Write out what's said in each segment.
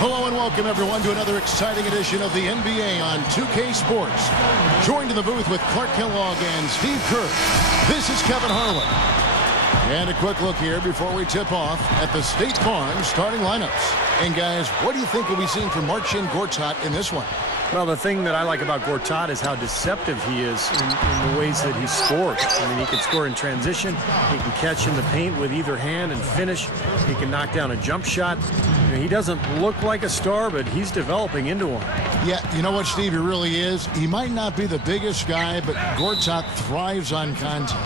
Hello and welcome everyone to another exciting edition of the NBA on 2K Sports. Joined in the booth with Clark Kellogg and Steve Kerr. This is Kevin Harlan. And a quick look here before we tip off at the State Farm starting lineups. And guys, what do you think we'll be seeing from Marcin Gortat in this one? Well, the thing that I like about Gortat is how deceptive he is in the ways that he scores. I mean, he can score in transition. He can catch in the paint with either hand and finish. He can knock down a jump shot. You know, he doesn't look like a star, but he's developing into one. Yeah, you know what, Steve? He really is. He might not be the biggest guy, but Gortat thrives on contact.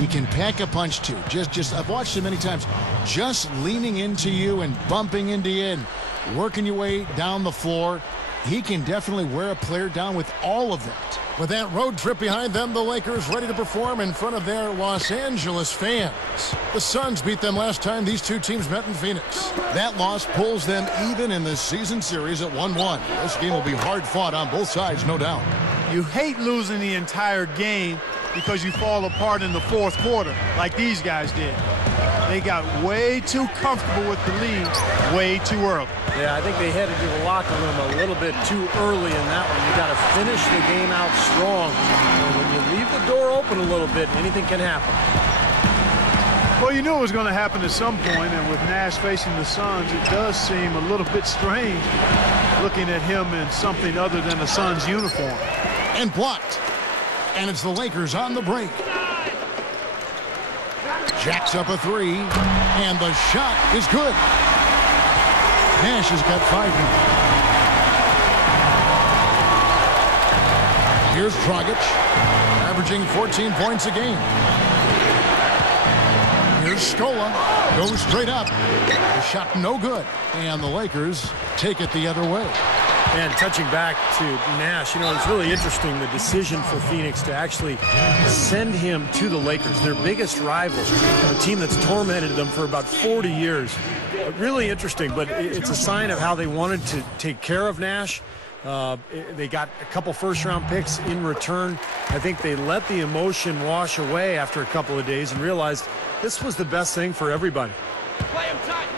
He can pack a punch, too. I've watched him many times. Just leaning into you and bumping into you and working your way down the floor. He can definitely wear a player down with all of that. With that road trip behind them, the Lakers ready to perform in front of their Los Angeles fans. The Suns beat them last time these two teams met in Phoenix. That loss pulls them even in the season series at 1-1. This game will be hard fought on both sides, no doubt. You hate losing the entire game because you fall apart in the fourth quarter like these guys did. They got way too comfortable with the lead way too early. Yeah, I think they headed to the locker room a little bit too early in that one. You got to finish the game out strong. And when you leave the door open a little bit, anything can happen. Well, you knew it was going to happen at some point, and with Nash facing the Suns, it does seem a little bit strange looking at him in something other than a Suns uniform. And blocked. And it's the Lakers on the break. Jacks up a three, and the shot is good. Nash has got 5 now. Here's Dragic, averaging 14 points a game. Here's Scola, goes straight up. The shot no good, and the Lakers take it the other way. And touching back to Nash, you know, it's really interesting, the decision for Phoenix to actually send him to the Lakers, their biggest rival, a team that's tormented them for about 40 years. Really interesting, but it's a sign of how they wanted to take care of Nash. They got a couple first-round picks in return. I think they let the emotion wash away after a couple of days and realized this was the best thing for everybody. Play him tight.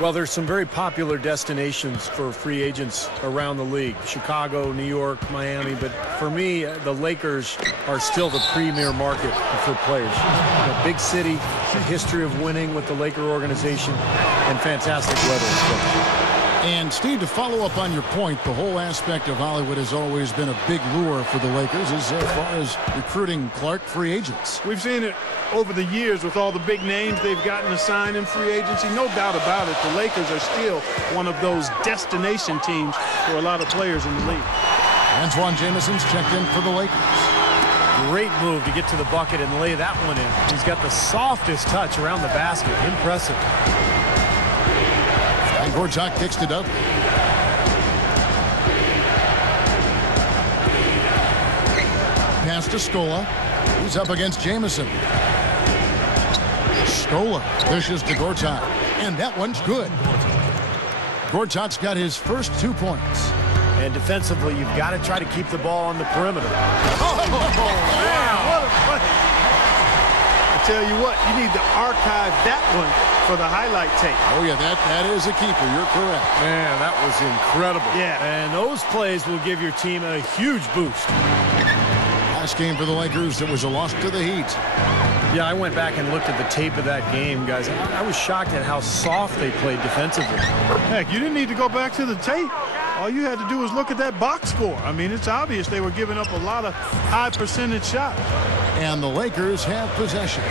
Well, there's some very popular destinations for free agents around the league. Chicago, New York, Miami. But for me, the Lakers are still the premier market for players. You know, big city, a history of winning with the Laker organization, and fantastic weather. And, Steve, to follow up on your point, the whole aspect of Hollywood has always been a big lure for the Lakers as far as recruiting Clark free agents. We've seen it over the years with all the big names they've gotten assigned in free agency. No doubt about it, the Lakers are still one of those destination teams for a lot of players in the league. Antoine Jameson's checked in for the Lakers. Great move to get to the bucket and lay that one in. He's got the softest touch around the basket. Impressive. And Gortat kicks to Dudley. Pass to Scola. He's up against Jameson. Scola dishes to Gortat. And that one's good. Gortat's got his first 2 points. And defensively, you've got to try to keep the ball on the perimeter. Oh, man, what a play. I tell you what, you need to archive that one for the highlight tape. Oh, yeah, that is a keeper. You're correct. Man, that was incredible. Yeah. And those plays will give your team a huge boost. Last game for the Lakers, it was a loss to the Heat. Yeah, I went back and looked at the tape of that game, guys. I was shocked at how soft they played defensively. Heck, you didn't need to go back to the tape. All you had to do was look at that box score. I mean, it's obvious they were giving up a lot of high percentage shots. And the Lakers have possession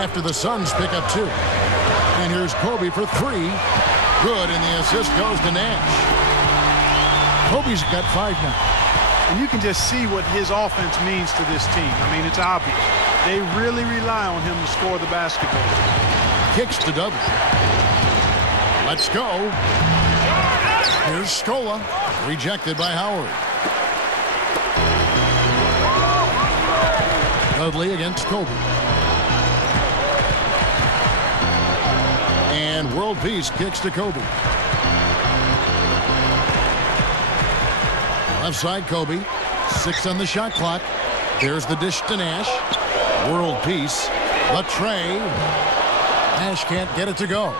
after the Suns pick up 2. And here's Kobe for 3. Good, and the assist goes to Nash. Kobe's got 5 now. And you can just see what his offense means to this team. I mean, it's obvious. They really rely on him to score the basketball. Kicks to Dudley. Let's go. Here's Scola. Rejected by Howard. Dudley against Kobe. And World Peace kicks to Kobe. Left side, Kobe. 6 on the shot clock. There's the dish to Nash. World Peace. Latre. Nash can't get it to go.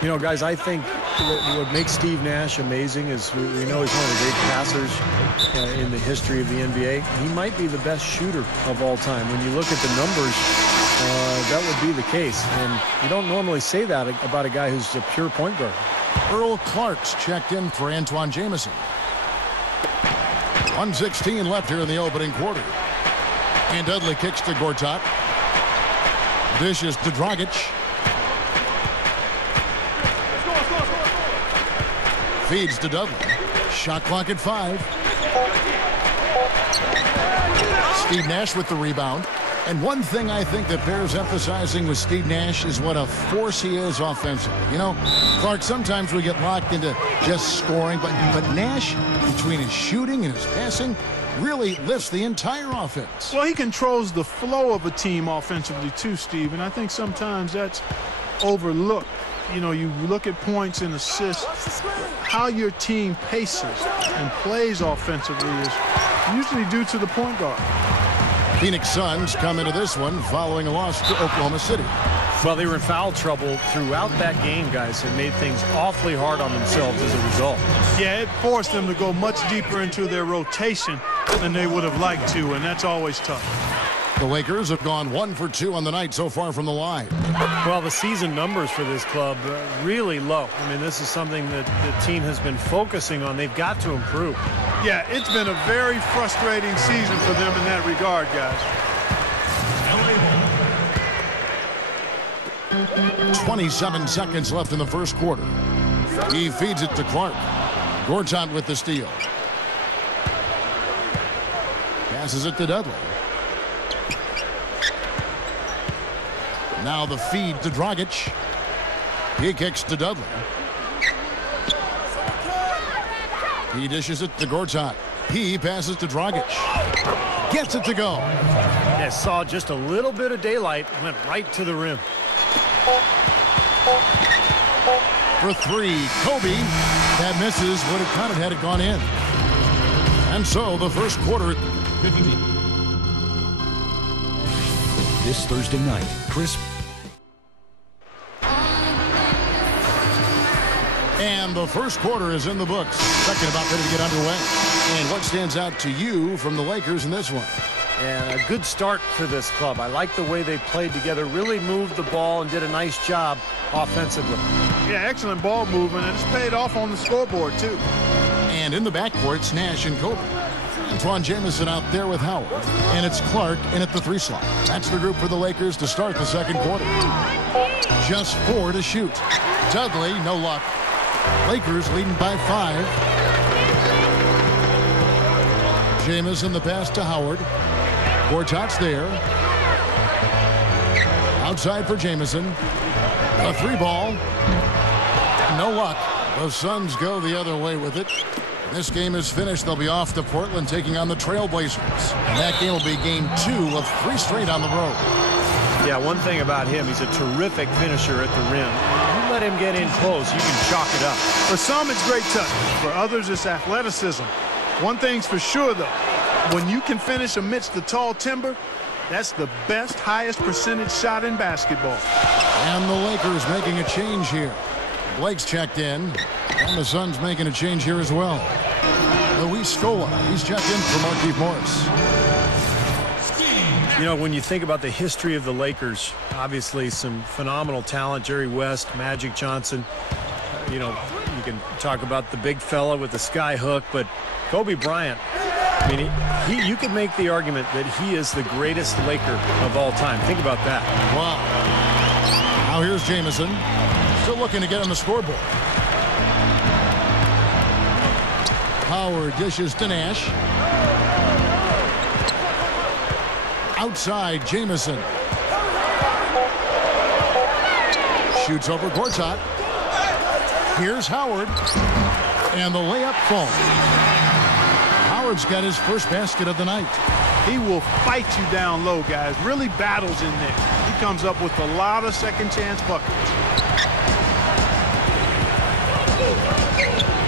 You know, guys, I think what makes Steve Nash amazing is we know he's one of the great passers in the history of the NBA. He might be the best shooter of all time. When you look at the numbers, that would be the case. And you don't normally say that about a guy who's a pure point guard. Earl Clark's checked in for Antoine Jamison. 1:16 left here in the opening quarter. And Dudley kicks to Gortat. Dishes to Dragic. Feeds to Dudley. Shot clock at 5. Steve Nash with the rebound. And one thing I think that bears emphasizing with Steve Nash is what a force he is offensively. You know, Clark, sometimes we get locked into just scoring, but Nash, between his shooting and his passing, really lifts the entire offense. Well, he controls the flow of a team offensively too, Steve, and I think sometimes that's overlooked. You know, you look at points and assists, how your team paces and plays offensively is usually due to the point guard. Phoenix Suns come into this one following a loss to Oklahoma City. Well, they were in foul trouble throughout that game, guys, and made things awfully hard on themselves as a result. Yeah, it forced them to go much deeper into their rotation than they would have liked to, and that's always tough. The Lakers have gone 1 for 2 on the night so far from the line. Well, the season numbers for this club really low. I mean, this is something that the team has been focusing on. They've got to improve. Yeah, it's been a very frustrating season for them in that regard, guys. 27 seconds left in the first quarter. He feeds it to Clark. Gortat with the steal. Passes it to Dudley. Now the feed to Dragic. He kicks to Dudley. He dishes it to Gortat. He passes to Dragic. Gets it to go. Yeah, saw just a little bit of daylight. Went right to the rim. For 3, Kobe. That misses. Would have counted had it gone in. And so the first quarter. This Thursday night, Chris. And the first quarter is in the books. Second about ready to get underway. And what stands out to you from the Lakers in this one? And a good start for this club. I like the way they played together, really moved the ball and did a nice job offensively. Yeah, excellent ball movement, and it's paid off on the scoreboard, too. And in the backcourt, it's Nash and Kobe. Antoine Jamison out there with Howard. And it's Clark in at the 3 slot. That's the group for the Lakers to start the second quarter. Just 4 to shoot. Dudley, no luck. Lakers leading by 5. Jamison the pass to Howard. Gortat's there. Outside for Jamison. A 3 ball. No luck. The Suns go the other way with it. This game is finished. They'll be off to Portland taking on the Trailblazers. And that game will be game 2 of 3 straight on the road. Yeah, one thing about him, he's a terrific finisher at the rim. You let him get in close, you can chalk it up. For some, it's great touch. For others, it's athleticism. One thing's for sure, though. When you can finish amidst the tall timber, that's the best, highest percentage shot in basketball. And the Lakers making a change here. Blake's checked in. And the Suns making a change here as well. Luis Scola, he's checked in for Markieff Morris. You know, when you think about the history of the Lakers, obviously some phenomenal talent. Jerry West, Magic Johnson. You know, you can talk about the big fella with the sky hook, but Kobe Bryant, I mean, you could make the argument that he is the greatest Laker of all time. Think about that. Wow. Now here's Jamison. Still looking to get on the scoreboard. Howard dishes to Nash. Outside, Jamison. Shoots over Gortat. Here's Howard. And the layup falls. Howard's got his first basket of the night. He will fight you down low, guys. Really battles in there. He comes up with a lot of second chance buckets.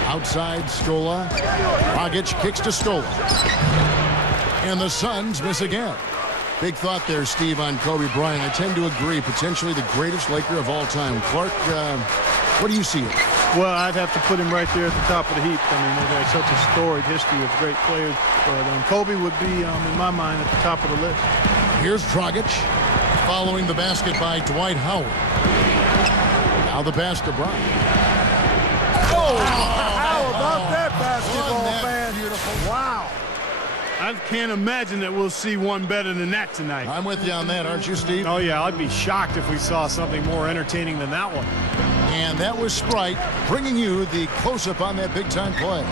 Outside, Scola. Dragic kicks to Scola. And the Suns miss again. Big thought there, Steve, on Kobe Bryant. I tend to agree, potentially the greatest Laker of all time. Clark, What do you see? Well, I'd have to put him right there at the top of the heap. I mean, they've had such a storied history of great players. But Kobe would be, in my mind, at the top of the list. Here's Dragic following the basket by Dwight Howard. Now the pass to Brown. Oh, how about that basketball, man? Beautiful. Wow. I can't imagine that we'll see one better than that tonight. I'm with you on that, aren't you, Steve? Oh, yeah, I'd be shocked if we saw something more entertaining than that one. And that was Sprite bringing you the close-up on that big-time play.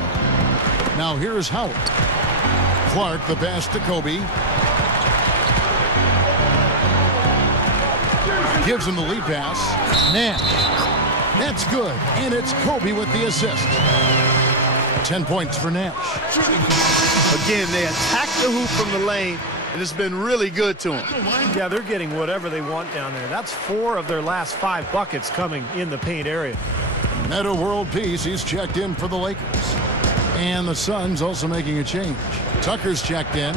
Now here's Howard. Clark, the pass to Kobe. Gives him the lead pass. Nash. That's good. And it's Kobe with the assist. 10 points for Nash. Again, they attack the hoop from the lane, and it's been really good to them. Yeah, they're getting whatever they want down there. That's 4 of their last 5 buckets coming in the paint area. Meta World Peace, he's checked in for the Lakers. And the Suns also making a change. Tucker's checked in.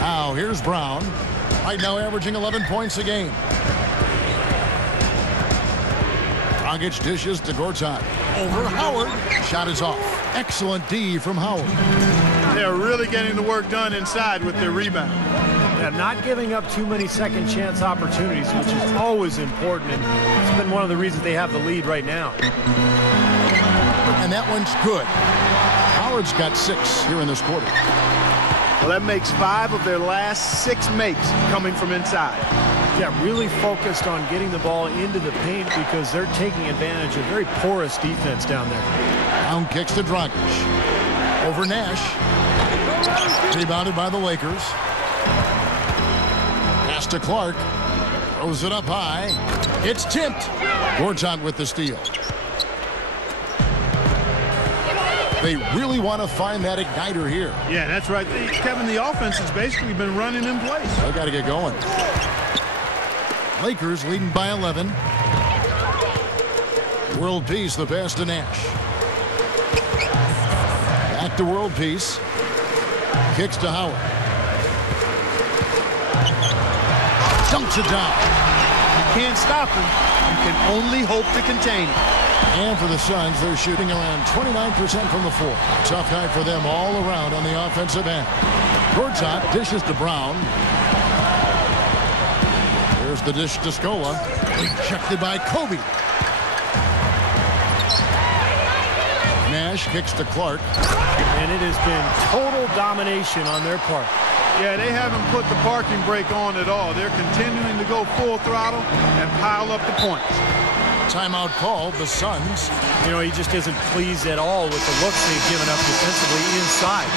Now here's Brown. Right now averaging 11 points a game. Dragic dishes to Gortat. Over Howard. Shot is off. Excellent D from Howard. They're really getting the work done inside with their rebound. Yeah, not giving up too many second chance opportunities, which is always important, and it's been one of the reasons they have the lead right now. And that one's good. Howard's got 6 here in this quarter. Well, that makes 5 of their last 6 makes coming from inside. Yeah, really focused on getting the ball into the paint because they're taking advantage of very porous defense down there. Brown kicks to Dragic. Over Nash. Rebounded by the Lakers. Pass to Clark. Throws it up high. It's tipped. Gortat with the steal. They really want to find that igniter here. Yeah, that's right. Kevin, the offense has basically been running in place. They got to get going. Lakers leading by 11. World Peace, the pass to Nash. Back to World Peace. Kicks to Howard. Dunks it down. You can't stop him. You can only hope to contain him. And for the Suns, they're shooting around 29% from the floor. Tough night for them all around on the offensive end. Gortat dishes to Brown. There's the dish to Scola. Rejected by Kobe. Nash kicks to Clark. And it has been total domination on their part. Yeah, they haven't put the parking brake on at all. They're continuing to go full throttle and pile up the points. Timeout called, the Suns. You know, he just isn't pleased at all with the looks they've given up defensively inside.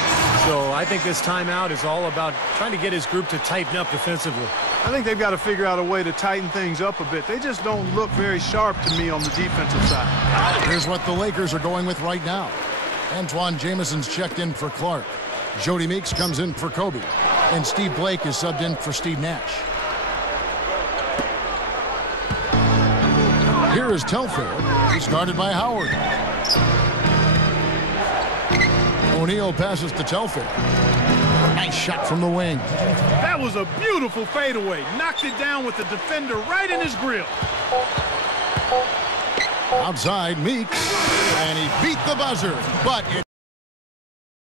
So I think this timeout is all about trying to get his group to tighten up defensively. I think they've got to figure out a way to tighten things up a bit. They just don't look very sharp to me on the defensive side. Here's what the Lakers are going with right now. Antoine Jameson's checked in for Clark. Jody Meeks comes in for Kobe. And Steve Blake is subbed in for Steve Nash. Here is Telfair. He's guarded by Howard. O'Neal passes to Telfair. Nice shot from the wing. That was a beautiful fadeaway. Knocked it down with the defender right in his grill. Outside, Meeks. And he beat the buzzer. But